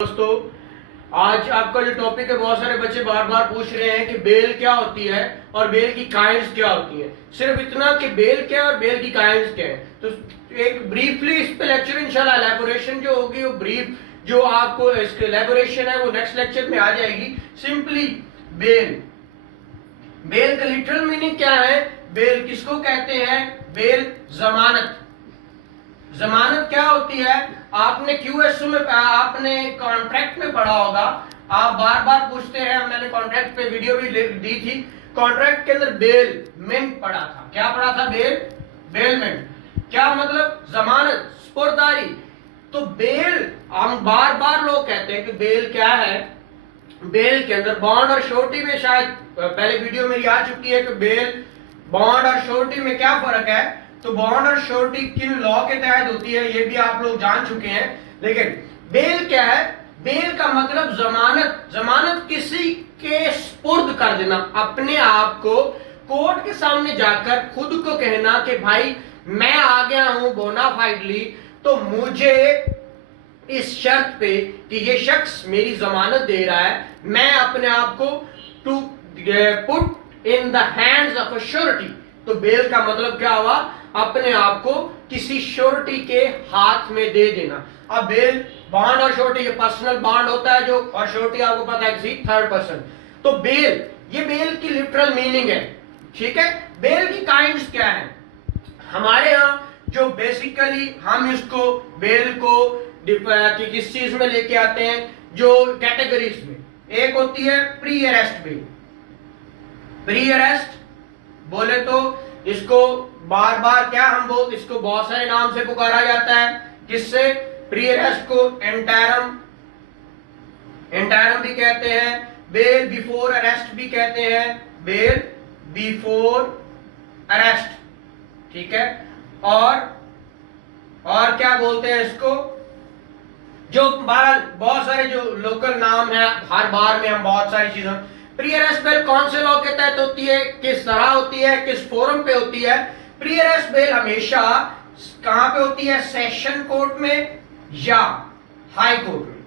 दोस्तों, आज आपका जो टॉपिक है, बहुत सारे बच्चे बार बार पूछ रहे हैं कि बेल क्या होती है और बेल की काइंड्स क्या होती हैं। सिर्फ इतना कि बेल क्या और बेल की काइंड्स क्या है। तो एक ब्रीफली इस पे लेक्चर इंशाल्लाह एलैबोरेशन जो होगी वो ब्रीफ जो आपको इसके एलैबोरेशन है वो नेक्स्ट लेक्चर में आ जाएगी। सिंपली बेल का लिटरल मीनिंग क्या है, बेल किसको कहते हैं? बेल जमानत। जमानत क्या होती है? आपने क्यूएसओ में आपने कॉन्ट्रैक्ट में पढ़ा होगा। आप बार बार पूछते हैं, मैंने कॉन्ट्रैक्ट पे वीडियो भी दी थी। कॉन्ट्रैक्ट के अंदर बेलमेंट पढ़ा था। क्या पढ़ा था? बेलमेंट। क्या मतलब? जमानत, स्पुर्दारी। तो बेल, हम बार बार लोग कहते हैं कि बेल क्या है। बेल के अंदर बॉन्ड और श्योरिटी में, शायद पहले वीडियो मेरी आ चुकी है कि बेल, बॉन्ड और श्योरिटी में क्या फर्क है। तो बॉन्ड और श्योरिटी किन लॉ के तहत होती है ये भी आप लोग जान चुके हैं। लेकिन बेल क्या है? बेल का मतलब जमानत। जमानत किसी के स्पुर्द कर देना, अपने आप को कोर्ट के सामने जाकर खुद को कहना कि भाई मैं आ गया हूं बोनाफाइडली, तो मुझे इस शर्त पे कि ये शख्स मेरी जमानत दे रहा है, मैं अपने आप को to put in the hands of a surety. तो बेल का मतलब क्या हुआ? अपने आप को किसी श्योरिटी के हाथ में दे देना। अब बेल, बॉन्ड और श्योरिटी, ये पर्सनल बॉन्ड होता है जो, और श्योरिटी आपको पता है किसी थर्ड पर्सन। तो बेल, ये बेल की लिटरल मीनिंग है। ठीक है। बेल की काइंड्स क्या है? हमारे यहाँ जो बेसिकली हम इसको बेल को कि किस चीज में लेके आते हैं, जो कैटेगरीज में, एक होती है pre arrest bell. Pre arrest बोले तो इसको बार बार क्या हम बोलते, इसको बहुत सारे नाम से पुकारा जाता है। किससे? प्री अरेस्ट को एंटायरम भी कहते हैं, बेल बिफोर अरेस्ट भी कहते हैं, बेल बिफोर अरेस्ट। ठीक है। और क्या बोलते हैं इसको, जो बहुत सारे जो लोकल नाम है, हर बार में हम बहुत सारी चीजों। प्री अरेस्ट बेल कौन से लॉ के तहत होती है, किस तरह होती है, किस फोरम पे होती है? प्री अरेस्ट बेल हमेशा कहां पे होती है? सेशन कोर्ट में या हाई कोर्ट में।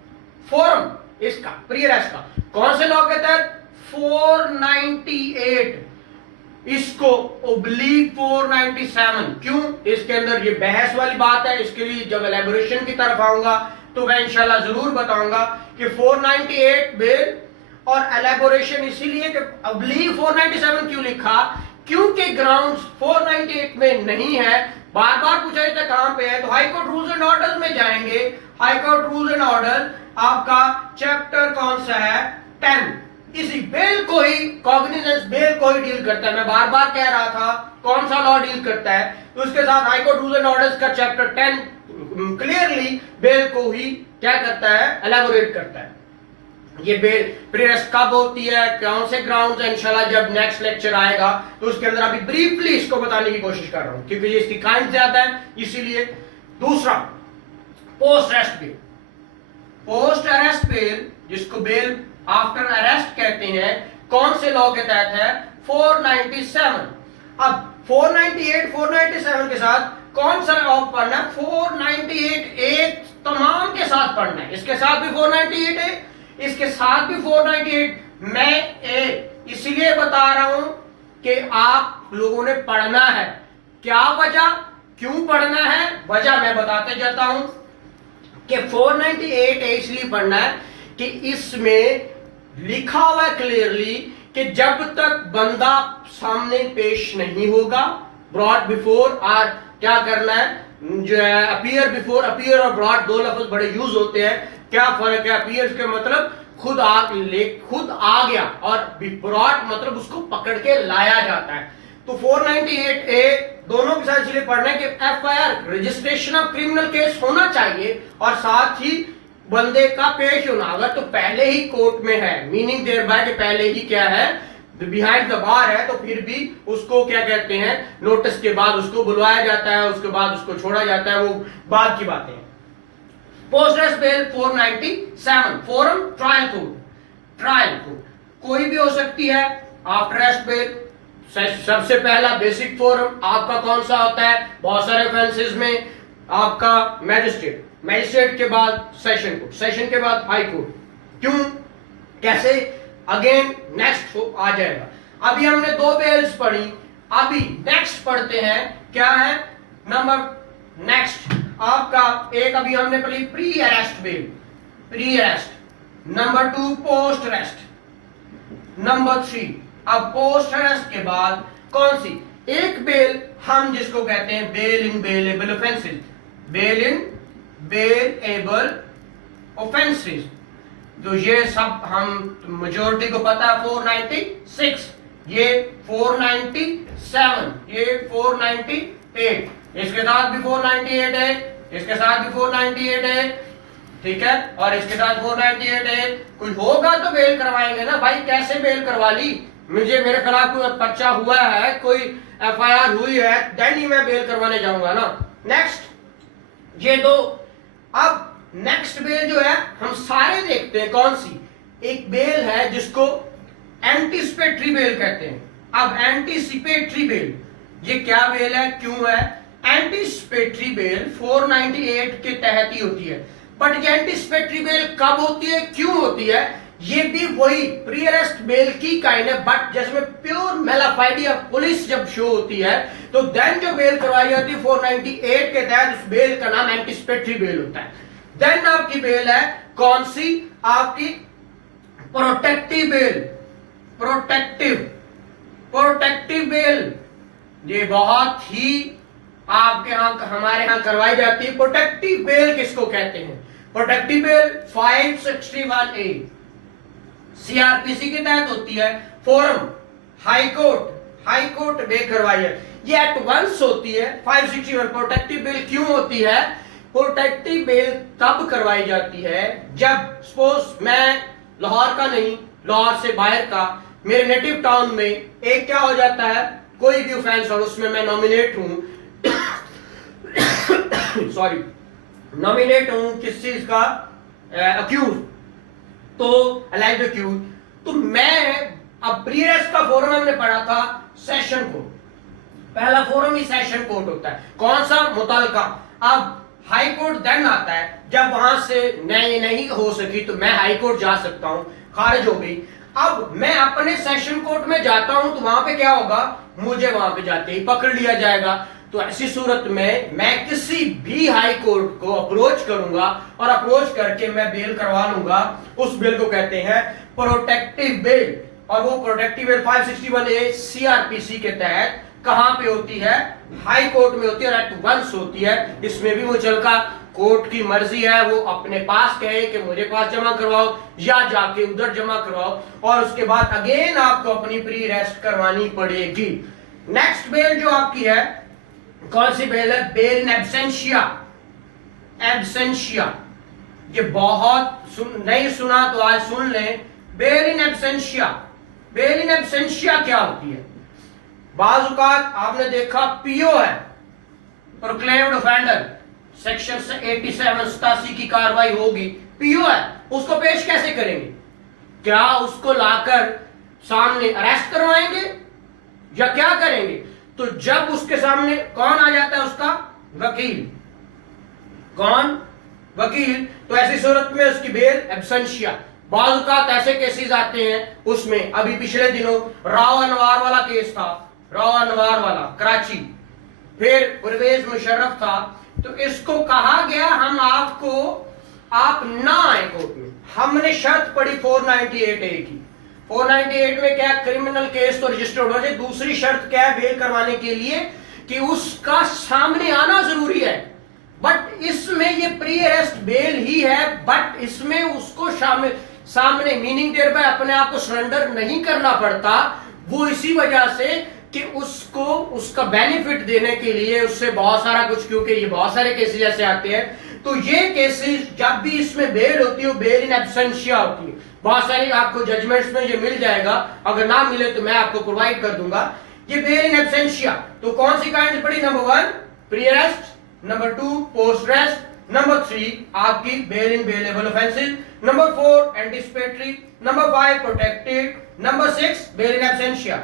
फोरम इसका प्री अरेस्ट का कौन से लॉ के तहत? 498, इसको ओब्लिक 497। क्यों? इसके अंदर ये बहस वाली बात है। इसके लिए जब एलैबोरेशन की तरफ आऊंगा तो मैं इंशाल्लाह जरूर बताऊंगा कि 498 बेल और एलैबोरेशन इसीलिए कि ओब्लिक 497 क्यों लिखा, क्योंकि ग्राउंड्स 498 में नहीं है। बार बार पूछा जाता है कहां पे है, तो high court rules and orders में जाएंगे। High court rules and order आपका चैप्टर कौन सा है? 10। इसी बेल को ही, कॉग्निजेंस बेल को ही डील करता है। मैं बार बार कह रहा था कौन सा लॉ डील करता है, तो उसके साथ high court rules and orders का चैप्टर 10 क्लियरली बेल को ही क्या करता है? एलैबोरेट करता है। ये बेल प्री अरेस्ट कब होती है, कौन से ग्राउंड्स, इंशाल्लाह जब नेक्स्ट लेक्चर आएगा तो उसके अंदर अभी ब्रीफली इसको बताने की कोशिश कर रहा हूं, क्योंकि ये इसकी काइंड ज्यादा है इसीलिए। दूसरा, post arrest bell. Post arrest bell, जिसको बेल आफ्टर अरेस्ट कहते हैं, कौन से लॉ के तहत है? 497। अब 498 497 के साथ कौन सा लॉ पढ़ना है? 498 एक तमाम के साथ पढ़ना है। इसके साथ भी 498 है, इसके साथ भी 498। मैं इसीलिए बता रहा हूं कि आप लोगों ने पढ़ना है। क्या वजह, क्यों पढ़ना है, वजह मैं बताते जाता हूं कि 498 इसलिए पढ़ना है कि इसमें लिखा हुआ है क्लियरली कि जब तक बंदा सामने पेश नहीं होगा, ब्रॉट बिफोर, और क्या करना है, जो है अपीयर बिफोर। अपीयर और ब्रॉट दो लफ्ज बड़े यूज होते हैं। क्या फर्क है? अपीयर के मतलब खुद आ गया, और ब्रॉट मतलब उसको पकड़ के लाया जाता है। तो 498A दोनों के साथ इसलिए पढ़ना है कि FIR, registration of criminal case होना चाहिए, और साथ ही बंदे का पेश होना। अगर तो पहले ही कोर्ट में है, मीनिंग देयर बाय कि पहले ही क्या है, बिहाइंड द बार है, तो फिर भी उसको क्या कहते हैं, नोटिस के बाद उसको बुलवाया जाता है, उसके बाद उसको छोड़ा जाता है, वो बाद की बातें हैं। Post arrest bell 497। Forum trial court. Trial court कोई भी हो सकती है। आफ्टर अरेस्ट बेल सबसे पहला बेसिक फोरम आपका कौन सा होता है? बहुत सारे ऑफेंसेस में आपका मैजिस्ट्रेट। मजिस्ट्रेट के बाद सेशन कोर्ट, सेशन के बाद हाई कोर्ट। क्यों, कैसे, अगेन नेक्स्ट आ जाएगा। अभी हमने 2 बेल्स पढ़ी, अभी नेक्स्ट पढ़ते हैं क्या है नंबर नेक्स्ट आपका एक अभी हमने पढ़ी pre arrest bell, pre arrest. Number 2 post arrest. Number 3 अब पोस्ट अरेस्ट के बाद कौन सी एक बेल हम जिसको कहते हैं bell in bailable offences, bell in bailable offences. तो ये सब हम मेजोरिटी को पता है 496, ये 497, ये 498, इसके साथ भी 498 है, इसके साथ भी 498 है, ठीक है, और इसके साथ 498 है। कुछ होगा तो बेल करवाएंगे ना भाई, कैसे बेल करवा ली, मुझे मेरे खिलाफ कोई पर्चा हुआ है, कोई एफआईआर हुई है, देन ही मैं बेल करवाने जाऊंगा ना। नेक्स्ट ये दो। अब नेक्स्ट बेल जो है हम सारे देखते हैं कौन सी, एक बेल है जिसको एंटीसिपेटरी बेल कहते हैं। अब एंटीसिपेटरी बेल ये क्या बेल है, क्यों है? एंटीसिपेटरी बेल 498 के तहत ही होती है। बट ये एंटीसिपेटरी बेल कब होती है, क्यों होती है? ये भी वही प्री अरेस्ट बेल की काइंड है, बट जिसमें प्योर मेलाफाइडी या पुलिस जब शो होती है तो देन जो बेल करवाई जाती है 498 के तहत, उस बेल का नाम एंटीसिपेटरी बेल होता है। देन आपकी बेल है कौन सी, आपकी प्रोटेक्टिव बेल, प्रोटेक्टिव बेल। ये बहुत ही आपके यहां हमारे यहां करवाई जाती है। प्रोटेक्टिव बेल किसको कहते हैं? प्रोटेक्टिव बेल 561A सीआरपीसी के तहत होती है। फोरम हाई कोर्ट बेल करवाई है, ये एट वंस होती है। 561 प्रोटेक्टिव बेल क्यों होती है? प्रोटेक्टिव बेल तब करवाई जाती है जब सपोज मैं लाहौर का नहीं, लाहौर से बाहर का, मेरे नेटिव टाउन में एक क्या हो जाता है, कोई भी ऑफेंस और उसमें मैं नॉमिनेट हूं सॉरी नॉमिनेट हूं किस चीज का, अक्यूज, तो अलाइज अक्यूज, तो मैं अब प्री अरेस्ट का फोरम हमने पढ़ा था सेशन कोर्ट, पहला फोरम ही सेशन कोर्ट होता है। कौन सा? मुतलका। अब हाई कोर्ट देन आता है जब वहां से नहीं हो सकी तो मैं हाई कोर्ट जा सकता हूं, खारिज हो गई। अब मैं अपने सेशन कोर्ट में जाता हूं तो वहां पे क्या होगा, मुझे वहां पे जाते ही पकड़ लिया जाएगा। तो ऐसी सूरत में मैं किसी भी हाई कोर्ट को अप्रोच करूंगा और अप्रोच करके मैं बेल करवा लूंगा, उस बेल को कहते हैं प्रोटेक्टिव बेल। और वो प्रोटेक्टिव बेल 561A सीआरपीसी के तहत कहां पे होती है? हाई कोर्ट में होती है और एट वंस होती है। इसमें भी मुचलका कोर्ट की मर्जी है, वो अपने पास कहे कि मुझे पास जमा करवाओ या जाके उधर जमा करवाओ, और उसके बाद अगेन आपको अपनी प्री अरेस्ट करवानी पड़ेगी। नेक्स्ट बेल जो आपकी है कौन सी बेल है? Bell in absentia. एब्सेंशिया ये बहुत नहीं सुना तो आज सुन लें। Bell in absentia, bell in absentia क्या होती है? बाजुकात आपने देखा पीओ है, प्रोक्लेम्ड ऑफेंडर, सेक्शन 87 की कार्रवाई होगी, पीओ है, उसको पेश कैसे करेंगे? क्या उसको लाकर सामने अरेस्ट करवाएंगे या क्या करेंगे? तो जब उसके सामने कौन आ जाता है? उसका वकील। कौन? वकील। तो ऐसी सूरत में उसकी बेल एब्सेंशिया। बाजुकात ऐसे केसेस आते हैं उसमें, अभी पिछले दिनों राव अनवार वाला केस था, राव अनवार वाला कराची, फिर परवेज मुशर्रफ था, तो इसको कहा गया हम आपको आप ना आए कोर्ट में। हमने शर्त पड़ी 498A की। 498 में क्या, क्रिमिनल केस तो रजिस्टर्ड हो जाए। दूसरी शर्त क्या है बेल करवाने के लिए कि उसका सामने आना जरूरी है। बट इसमें ये प्री अरेस्ट बेल ही है, बट इसमें उसको सामने मीनिंग देर पे अपने आप को सरेंडर नहीं करना पड़ता। वो इसी वजह से कि उसको उसका बेनिफिट देने के लिए उससे बहुत सारा कुछ, क्योंकि ये बहुत सारे केसेस ऐसे आते हैं, तो ये केसेस जब भी इसमें बेल होती है वो बेल इन एब्सेंशिया होती है। बहुत सारी आपको जजमेंट्स में ये मिल जाएगा, अगर ना मिले तो मैं आपको प्रोवाइड कर दूंगा। ये बेल इन एब्सेंशिया तो कौन सी काइंड पड़ी? Number 1 pre arrest, number 2 post arrest, number 3 आपकी bail in bailable offences, number 4 anticipatory, number 5 protective, number 6 bail in absentia.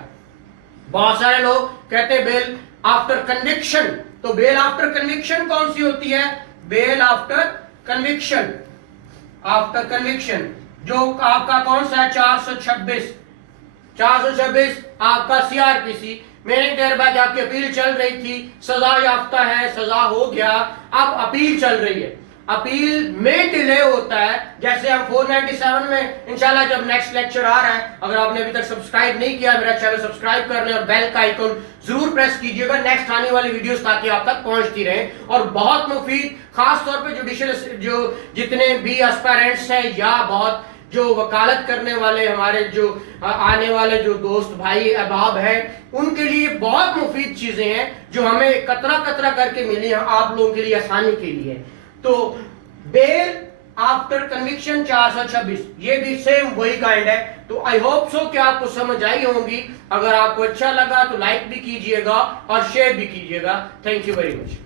बहुत सारे लोग कहते हैं बेल आफ्टर कन्विक्शन, तो बेल आफ्टर कन्विक्शन कौन सी होती है? Bail after conviction, after conviction जो आपका कौन सा है 426 आपका सीआरपीसी में देर बाद आपकी अपील चल रही थी, सजा याफ्ता है, सजा हो गया, अब अपील चल रही है, अपील में डिले होता है। जैसे हम 497 में इंशाल्लाह जब नेक्स्ट लेक्चर आ रहा है, अगर आपने अभी तक सब्सक्राइब नहीं किया मेरा चैनल सब्सक्राइब कर लें और बेल का आइकन जरूर प्रेस कीजिएगा नेक्स्ट आने वाली वीडियोस ताकि आप तक पहुंचती रहे। और बहुत मुफीद, खास तौर पे जुडिशियल जो जितने भी एस्पायरेंट्स हैं या बहुत जो वकालत करने वाले हमारे जो आने वाले जो दोस्त भाई अहबाब हैं, उनके लिए बहुत मुफीद चीजें हैं जो हमें कतरा कतरा करके मिली हैं आप लोगों के लिए आसानी के लिए। तो बेल आफ्टर कन्विक्शन 426 ये भी सेम वही काइंड है। तो आई होप सो कि आपको समझ आई होंगी। अगर आपको अच्छा लगा तो लाइक भी कीजिएगा और शेयर भी कीजिएगा। Thank you very much.